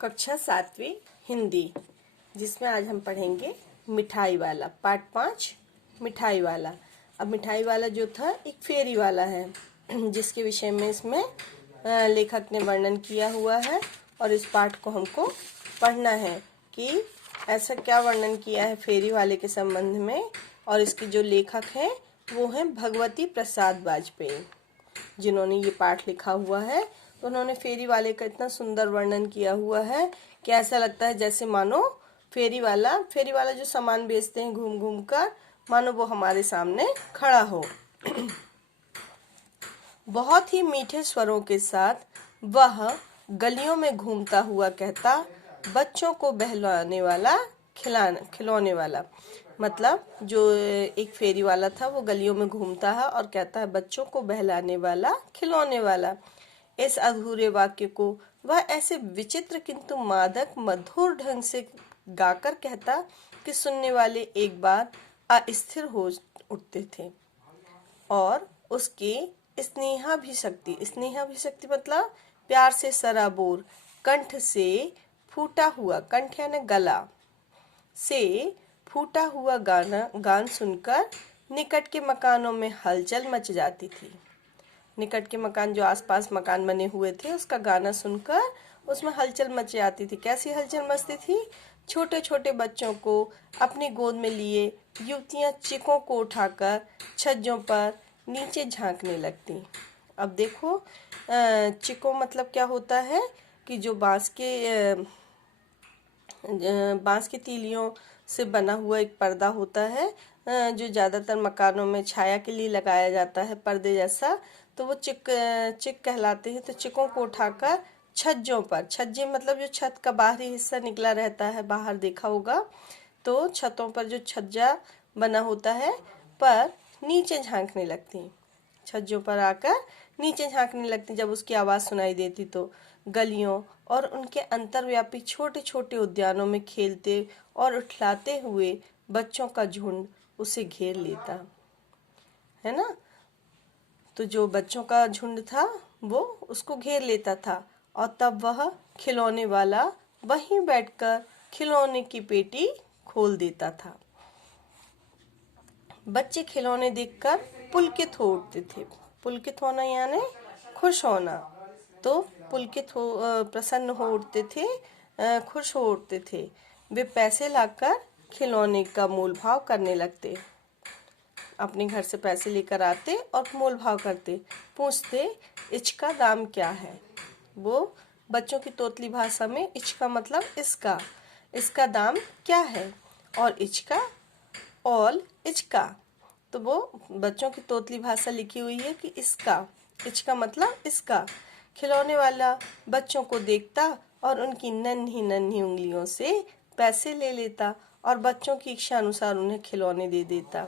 कक्षा 7वीं हिंदी, जिसमें आज हम पढ़ेंगे मिठाई वाला पार्ट 5 मिठाई वाला। अब मिठाई वाला जो था एक फेरी वाला है, जिसके विषय में इसमें लेखक ने वर्णन किया हुआ है और इस पाठ को हमको पढ़ना है कि ऐसा क्या वर्णन किया है फेरी वाले के संबंध में। और इसके जो लेखक हैं वो हैं भगवती प्रसाद वाजपेयी, जिन्होंने ये पाठ लिखा हुआ है। तो उन्होंने फेरी वाले का इतना सुंदर वर्णन किया हुआ है कि ऐसा लगता है जैसे मानो फेरी वाला जो सामान बेचते हैं घूम घूम कर, मानो वो हमारे सामने खड़ा हो। बहुत ही मीठे स्वरों के साथ वह गलियों में घूमता हुआ कहता, बच्चों को बहलाने वाला खिलौने वाला। मतलब जो एक फेरी वाला था वो गलियों में घूमता है और कहता है बच्चों को बहलाने वाला खिलौने वाला। इस अधूरे वाक्य को वह ऐसे विचित्र किंतु मादक मधुर ढंग से गाकर कहता कि सुनने वाले एक बार अस्थिर हो उठते थे और उसके स्नेहाभिशक्ति मतलब प्यार से सराबोर कंठ से फूटा हुआ, कंठ यानी गला से फूटा हुआ गान सुनकर निकट के मकानों में हलचल मच जाती थी। निकट के मकान, जो आसपास मकान बने हुए थे, उसका गाना सुनकर उसमें हलचल मच जाती थी। कैसी हलचल मचती थी? छोटे छोटे बच्चों को अपनी गोद में लिए युवतियां चिकों को उठाकर छज्जों पर नीचे झांकने लगती। अब देखो, चिको मतलब क्या होता है कि जो बांस की तीलियों से बना हुआ एक पर्दा होता है, जो ज़्यादातर मकानों में छाया के लिए लगाया जाता है, पर्दे जैसा। तो वो चिक कहलाते हैं। तो चिकों को उठाकर छज्जों पर, छज्जे मतलब जो छत का बाहरी हिस्सा निकला रहता है, बाहर देखा होगा, तो छतों पर जो छज्जा बना होता है पर नीचे झांकने लगती, छज्जों पर आकर नीचे झांकने लगती। जब उसकी आवाज़ सुनाई देती तो गलियों और उनके अंतर्व्यापी छोटे छोटे उद्यानों में खेलते और उठलाते हुए बच्चों का झुंड उसे घेर लेता है ना। तो जो बच्चों का झुंड था वो उसको घेर लेता था और तब वह खिलौने वाला वहीं बैठकर खिलौने की पेटी खोल देता था। बच्चे खिलौने देखकर पुलकित हो उठते थे। पुलकित होना यानी खुश होना। तो प्रसन्न हो उठते थे, खुश हो उठते थे। वे पैसे लाकर खिलौने का मोल भाव करने लगते। अपने घर से पैसे लेकर आते और मोल भाव करते, पूछते इसका दाम क्या है। वो बच्चों की तोतली भाषा में इसका मतलब इसका दाम क्या है, और इचका तो वो बच्चों की तोतली भाषा लिखी हुई है कि इसका मतलब इसका। खिलौने वाला बच्चों को देखता और उनकी नन्ही नन्ही उंगलियों से पैसे ले लेता और बच्चों की इच्छा अनुसार उन्हें खिलौने दे देता।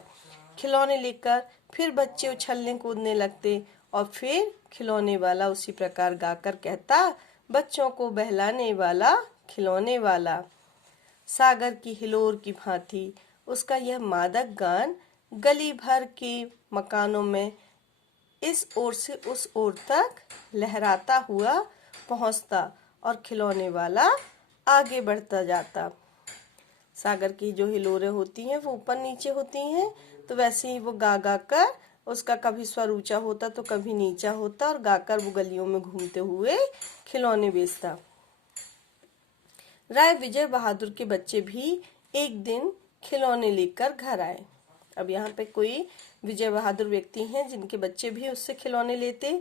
खिलौने लेकर फिर बच्चे उछलने कूदने लगते और फिर खिलौने वाला उसी प्रकार गाकर कहता, बच्चों को बहलाने वाला खिलौने वाला। सागर की हिलोर की भांति उसका यह मादक गान गली भर के मकानों में इस ओर से उस ओर तक लहराता हुआ पहुंचता और खिलौने वाला आगे बढ़ता जाता। सागर की जो हिलोरें होती हैं वो ऊपर नीचे होती हैं, तो वैसे ही वो गा कर, उसका कभी स्वर ऊंचा होता तो कभी नीचा होता, और गाकर वो गलियों में घूमते हुए खिलौने बेचता। राय विजय बहादुर के बच्चे भी एक दिन खिलौने लेकर घर आए। अब यहाँ पे कोई विजय बहादुर व्यक्ति हैं जिनके बच्चे भी उससे खिलौने लेते।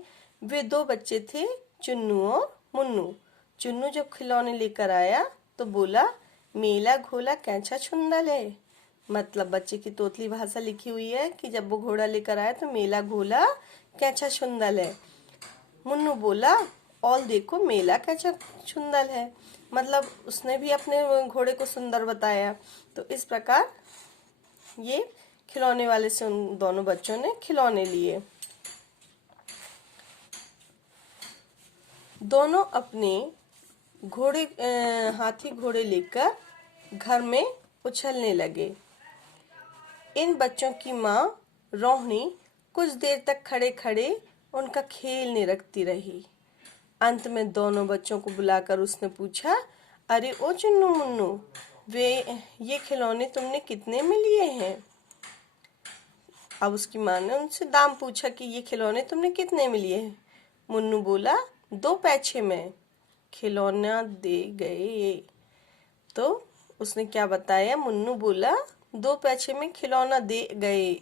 वे दो बच्चे थे, चुन्नू और मुन्नू। चुन्नू जब खिलौने लेकर आया तो बोला, मेला घोला कैंचा छुंदल है। मतलब बच्चे की तोतली भाषा लिखी हुई है कि जब वो घोड़ा लेकर आया तो मेला घोला कैंचा छुंदल है। मुन्नू बोला, और देखो मेला कैंचा छुंदल है। मतलब उसने भी अपने घोड़े को सुंदर बताया। तो इस प्रकार ये खिलौने वाले से उन दोनों बच्चों ने खिलौने लिए। दोनों अपने हाथी घोड़े लेकर घर में उछलने लगे। इन बच्चों की माँ रोहिणी कुछ देर तक खड़े खड़े उनका खेल निरखती रही। अंत में दोनों बच्चों को बुलाकर उसने पूछा, अरे ओ चुन्नू मुन्नू, वे ये खिलौने तुमने कितने में लिए हैं? अब उसकी माँ ने उनसे दाम पूछा कि ये खिलौने तुमने कितने में लिए हैं? मुन्नू बोला 2 पैसे में। खिलौना दे गए। तो उसने क्या बताया? मुन्नू बोला 2 पैसे में खिलौना दे गए।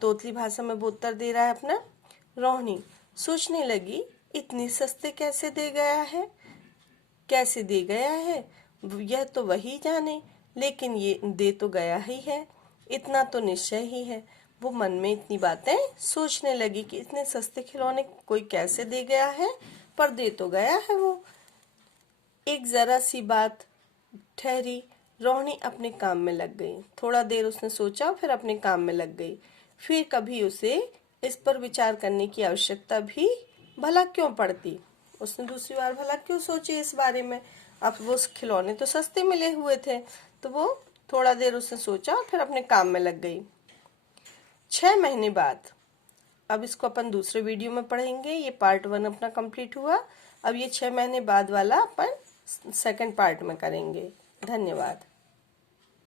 तोतली भाषा में वो उत्तर दे रहा है अपना। रोहिणी सोचने लगी, इतने सस्ते कैसे दे गया है, कैसे दे गया है, यह तो वही जाने, लेकिन ये दे तो गया ही है, इतना तो निश्चय ही है। वो मन में इतनी बातें सोचने लगी कि इतने सस्ते खिलौने कोई कैसे दे गया है, पर दे तो गया है वो। एक जरा सी बात ठहरी, रोहिणी अपने काम में लग गई। थोड़ा देर उसने सोचा, फिर अपने काम में लग गई। फिर कभी उसे इस पर विचार करने की आवश्यकता भी भला क्यों पड़ती? उसने दूसरी बार भला क्यों सोची इस बारे में? अब वो खिलौने तो सस्ते मिले हुए थे, तो वो थोड़ा देर उसने सोचा और फिर अपने काम में लग गई। 6 महीने बाद, अब इसको अपन दूसरे वीडियो में पढ़ेंगे। ये पार्ट 1 अपना कंप्लीट हुआ। अब ये 6 महीने बाद वाला अपन सेकंड पार्ट में करेंगे। धन्यवाद।